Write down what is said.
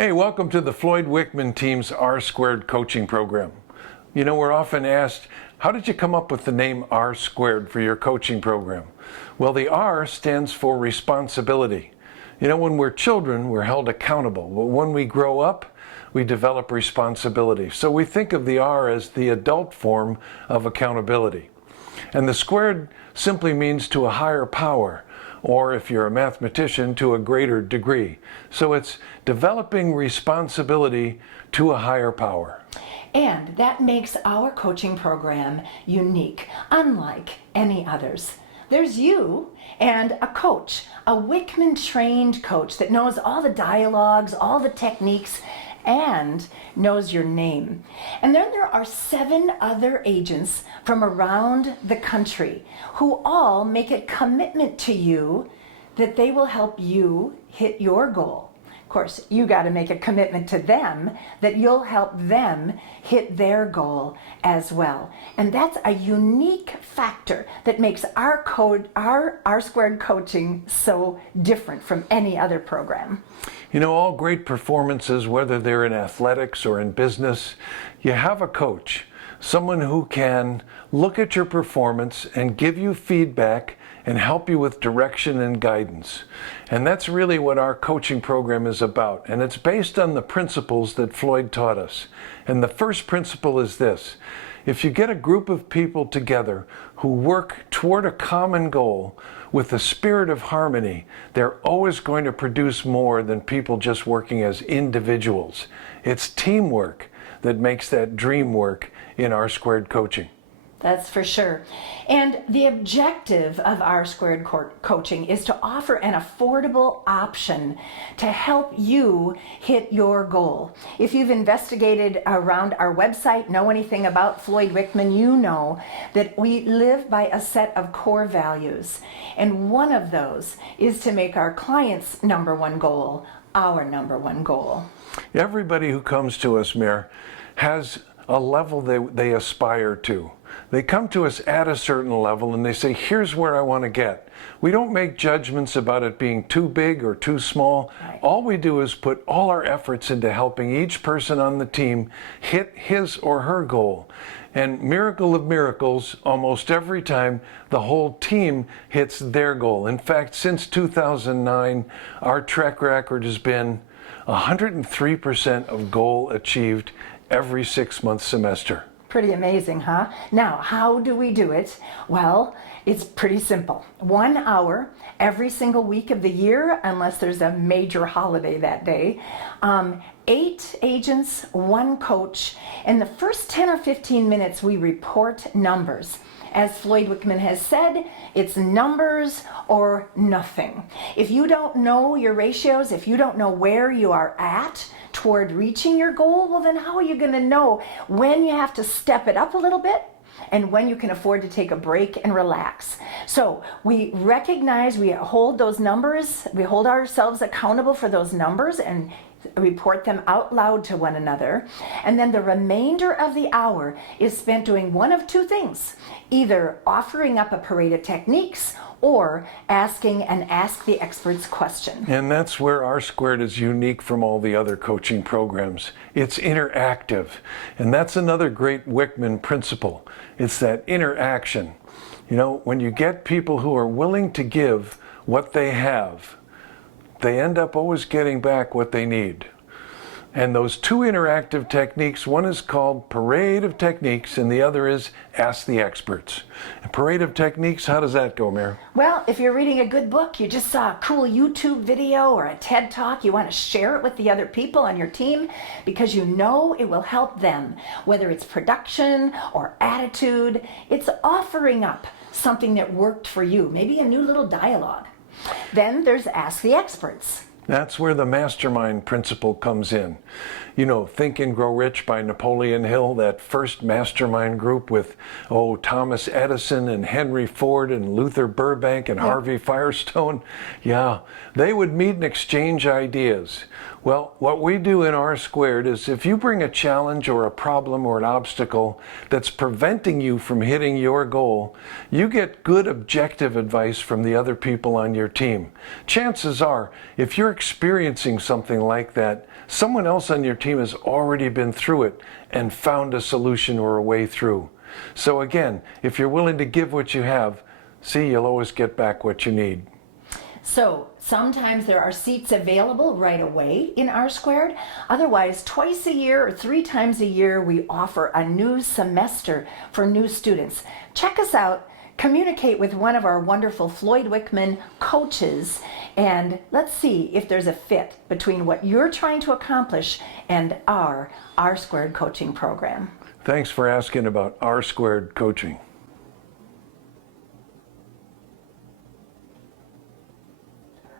Hey, welcome to the Floyd Wickman team's R² coaching program. You know, we're often asked, how did you come up with the name R² for your coaching program? Well, the R stands for responsibility. You know, when we're children, we're held accountable, but when we grow up, we develop responsibility. So we think of the R as the adult form of accountability. And the squared simply means to a higher power, or if you're a mathematician, to a greater degree. So it's developing responsibility to a higher power. And that makes our coaching program unique, unlike any others. There's you and a coach, a Wickman-trained coach that knows all the dialogues, all the techniques, and knows your name. And then there are 7 other agents from around the country who all make a commitment to you that they will help you hit your goal. Of course, you got to make a commitment to them that you'll help them hit their goal as well. And that's a unique factor that makes our R² coaching so different from any other program. You know, all great performances, whether they're in athletics or in business, you have a coach, someone who can look at your performance and give you feedback and help you with direction and guidance. And that's really what our coaching program is about. And it's based on the principles that Floyd taught us. And the first principle is this: if you get a group of people together who work toward a common goal with a spirit of harmony, they're always going to produce more than people just working as individuals. It's teamwork that makes that dream work in R² coaching. That's for sure. And the objective of R² coaching is to offer an affordable option to help you hit your goal. If you've investigated around our website, know anything about Floyd Wickman, you know that we live by a set of core values. And one of those is to make our clients' #1 goal our #1 goal. Everybody who comes to us, Mayor, has a level they aspire to. They come to us at a certain level and they say, here's where I want to get. We don't make judgments about it being too big or too small. Right. All we do is put all our efforts into helping each person on the team hit his or her goal. And miracle of miracles, almost every time the whole team hits their goal. In fact, since 2009, our track record has been 103% of goal achieved every 6-month semester. Pretty amazing, huh? Now, how do we do it? Well, it's pretty simple. 1 hour every single week of the year, unless there's a major holiday that day. 8 agents, 1 coach. In the first 10 or 15 minutes, we report numbers. As Floyd Wickman has said, it's numbers or nothing. If you don't know your ratios, if you don't know where you are at toward reaching your goal, well then how are you going to know when you have to step it up a little bit and when you can afford to take a break and relax? So we recognize, we hold those numbers, we hold ourselves accountable for those numbers and report them out loud to one another. And then the remainder of the hour is spent doing one of 2 things: either offering up a parade of techniques or asking an Ask the Experts question. And that's where R² is unique from all the other coaching programs. It's interactive. And that's another great Wickman principle. It's that interaction. You know, when you get people who are willing to give what they have, they end up always getting back what they need. And those 2 interactive techniques, one is called Parade of Techniques and the other is Ask the Experts. And Parade of Techniques, how does that go, Mayor? Well, if you're reading a good book, you just saw a cool YouTube video or a TED Talk, you want to share it with the other people on your team because you know it will help them. Whether it's production or attitude, it's offering up something that worked for you, maybe a new little dialogue. Then there's Ask the Experts. That's where the Mastermind principle comes in. You know, Think and Grow Rich by Napoleon Hill, that first mastermind group with, Thomas Edison and Henry Ford and Luther Burbank and Harvey Firestone. Yeah, they would meet and exchange ideas. Well, what we do in R² is if you bring a challenge or a problem or an obstacle that's preventing you from hitting your goal, you get good objective advice from the other people on your team. Chances are, if you're you're experiencing something like that, someone else on your team has already been through it and found a solution or a way through. So again, if you're willing to give what you have, see, you'll always get back what you need. So sometimes there are seats available right away in R Squared. Otherwise, twice a year or 3 times a year, we offer a new semester for new students. Check us out. Communicate with one of our wonderful Floyd Wickman coaches, and let's see if there's a fit between what you're trying to accomplish and our R Squared coaching program. Thanks for asking about R Squared coaching.